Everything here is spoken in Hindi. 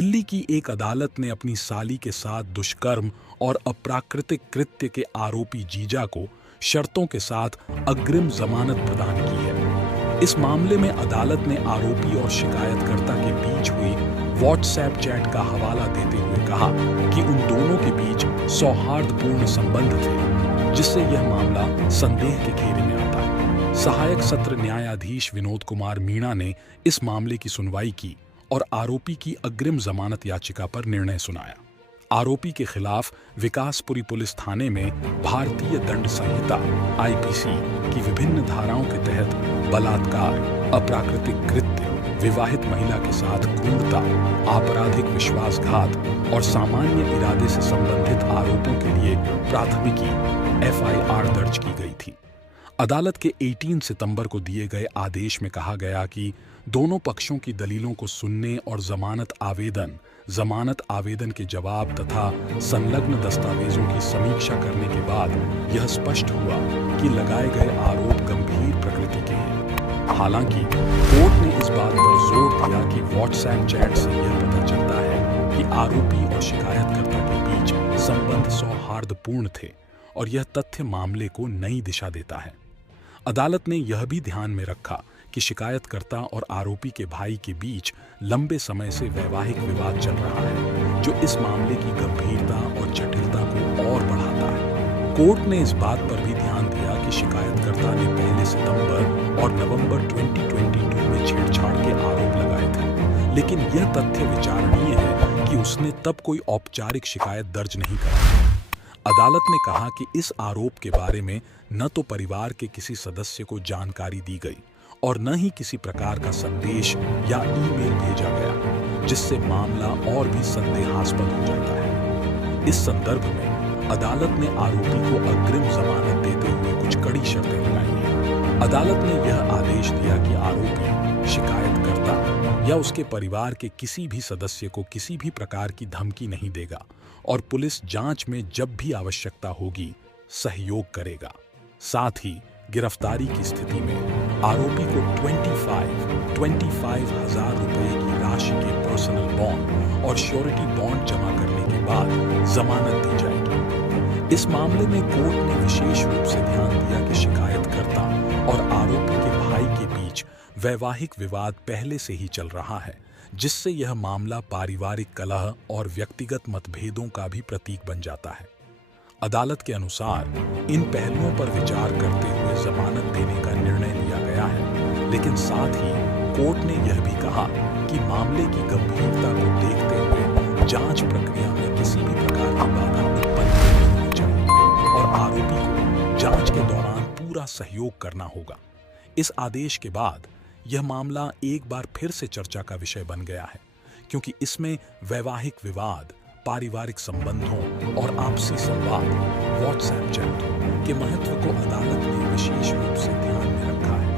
दिल्ली की एक अदालत ने अपनी साली के साथ दुष्कर्म और अप्राकृतिक कृत्य के आरोपी जीजा को शर्तों के साथ अग्रिम जमानत प्रदान की है। इस मामले में अदालत ने आरोपी और शिकायतकर्ता के बीच हुई व्हाट्सएप चैट का हवाला देते हुए कहा कि उन दोनों के बीच सौहार्दपूर्ण संबंध थे, जिससे यह मामला संदेह के घेरे में आता है। सहायक सत्र न्यायाधीश विनोद कुमार मीणा ने इस मामले की सुनवाई की और आरोपी की अग्रिम जमानत याचिका पर निर्णय सुनाया। आरोपी के खिलाफ विकासपुरी पुलिस थाने में भारतीय दंड संहिता (आईपीसी) की विभिन्न धाराओं के तहत बलात्कार, अप्राकृतिक कृत्य, विवाहित महिला के साथ क्रूरता, आपराधिक विश्वासघात और सामान्य इरादे से संबंधित आरोपों के लिए प्राथमिकी (एफआईआर) दर्ज की गई थी। अदालत के 18 सितंबर को दिए गए आदेश में कहा गया कि दोनों पक्षों की दलीलों को सुनने और जमानत आवेदन के जवाब तथा संलग्न दस्तावेजों की समीक्षा करने के बाद यह स्पष्ट हुआ कि लगाए गए आरोप गंभीर प्रकृति के हैं। हालांकि कोर्ट ने इस बात पर जोर दिया कि व्हाट्सएप चैट से यह पता चलता है कि आरोपी और शिकायतकर्ता के बीच संबंध सौहार्दपूर्ण थे और यह तथ्य मामले को नई दिशा देता है। अदालत ने यह भी ध्यान में रखा कि शिकायतकर्ता और आरोपी के भाई के बीच लंबे समय से वैवाहिक विवाद चल रहा है, जो इस मामले की गंभीरता और जटिलता को और बढ़ाता है। कोर्ट ने इस बात पर भी ध्यान दिया कि शिकायतकर्ता ने पहले सितंबर और नवंबर 2022 में छेड़छाड़ के आरोप लगाए थे, लेकिन यह तथ्य विचारणीय है कि उसने तब कोई औपचारिक शिकायत दर्ज नहीं कराई। अदालत ने कहा कि इस आरोप के बारे में न तो परिवार के किसी सदस्य को जानकारी दी गई और न ही किसी प्रकार का संदेश या ईमेल भेजा गया, जिससे मामला और भी संदेहास्पद हो जाता है। इस संदर्भ में अदालत ने आरोपी को अग्रिम जमानत देते हुए कुछ कड़ी शर्तें लगाई हैं। अदालत ने यह आदेश दिया कि आरोपी शिकायतकर्ता या उसके परिवार के किसी भी सदस्य को किसी भी प्रकार की धमकी नहीं देगा और पुलिस जांच में जब भी आवश्यकता होगी सहयोग करेगा। साथ ही गिरफ्तारी की स्थिति में आरोपी को 25,000 रुपए की राशि के पर्सनल बॉन्ड और श्योरिटी बॉन्ड जमा करने के बाद जमानत दी जाएगी। इस मामले में कोर्ट ने विशेष रूप से ध्यान दिया कि शिकायतकर्ता और आरोपी के भाई के बीच वैवाहिक विवाद पहले से ही चल रहा है, जिससे यह मामला पारिवारिक कलह और व्यक्तिगत मतभेदों का भी प्रतीक बन जाता है। अदालत के अनुसार इन पहलुओं पर विचार करते हुए जमानत देने का निर्णय लिया गया है, लेकिन साथ ही कोर्ट ने यह भी कहा कि मामले की गंभीरता को देखते हुए जांच प्रक्रिया में किसी भी प्रकार की बाधा उत्पन्न नहीं होनी चाहिए और आरोपी को जांच के दौरान पूरा सहयोग करना होगा। इस आदेश के बाद यह मामला एक बार फिर से चर्चा का विषय बन गया है, क्योंकि इसमें वैवाहिक विवाद, पारिवारिक संबंधों और आपसी संवाद, व्हाट्सएप चैट के महत्व को अदालत ने विशेष रूप से ध्यान में रखा है।